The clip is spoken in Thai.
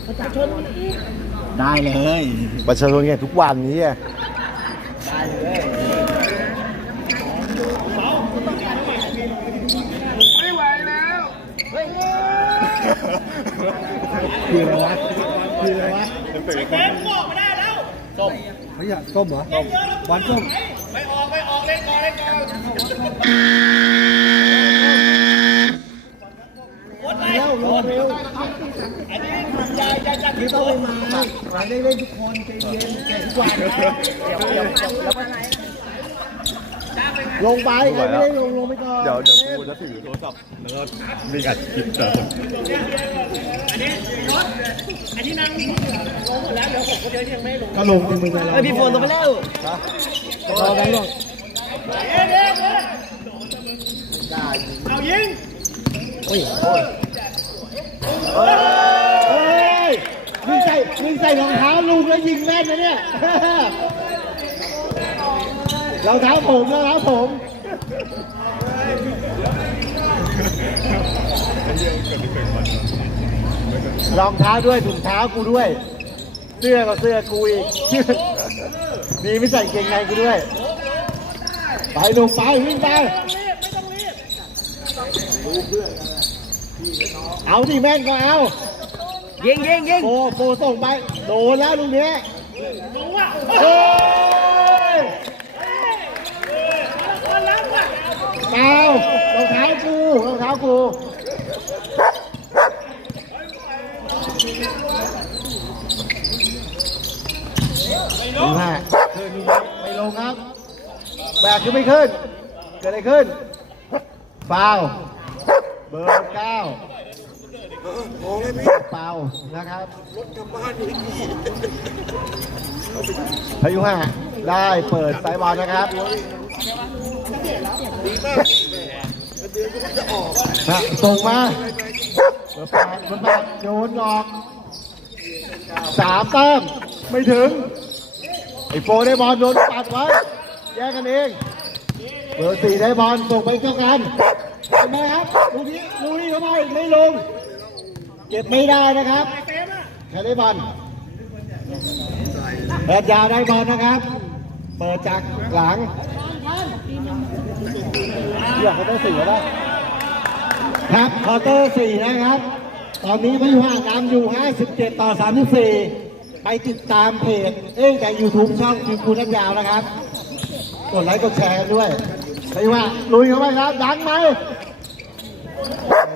ประชาชนได้เลยประชาชนไงทุกวันนี้ไอะด้เลยไม่ไหวแล้วคืออะไรวะคืออะไรวะเต็มบอกไม่ได้แล้วไม่อยากส้มเหรอหวานส้มไม่ออกเล่นก่อนเร็วเร็วอันนี้อย่าจัดนี่ต้องไปมาใครได้เล่นทุกคนใจเย็นแข่งทุกวันนะลงไปใครไม่ได้ลงไปก่อนเดี๋ยวกูจะถือโทรศัพท์แล้วก็วิ่งอัดคลิปต่ออันนี้นั่งลงหมดแล้วเดี๋ยวผมก็เดี๋ยวยังไม่ลงก็ลงจริงมึงเลยพี่ฝนลงไปแล้วรอกันลงเอายิงโอ้ยยิงใส่รองเท้าลุงแล้วยิงแม่นนะเนี่ยรองเท้าผมรองเท้าด้วยถุงเท้ากูด้วยเสื้อก็เสื้อกูอีกดีไม่ใส่เกงในกูด้วยไปลงไปวิ่งไปเอาดิแม่นก็เอายิงโฟส่งไปโดนแล้วลุงเนี้ยโอ้ยเปล่ารองเท้ากูดูฮะขึ้นไม่ลงครับแบกขึ้นไม่ขึ้นเกิดอะไรขึ้นฟาวเบอร์9เปล่านะครับรถกลับบ้านอีกพายุห้าได้เปิดสายบอลนะครับส่งมาเบอร์8โยนออก3 แต้มไม่ถึงไอ้โฟได้บอลโดนปัดไว้แยกกันเองเบอร์4ได้บอลส่งไปเจ้ากันทำไมครับลูกนี้ทำไมไม่ลงเก็บไม่ได้นะครับใครได้บอลแพทยาวได้บอลนะครับเปิดจากหลังอยากเขาได้4แล้วครับคอร์เตอร์4นะครับตอนนี้พยุหานำอยู่57-34ไปติดตามเพจจาก YouTube ช่องคุณนักยาวนะครับกดไลค์กดแชร์ด้วยพยุหาลุยเข้าไปครับดังไหม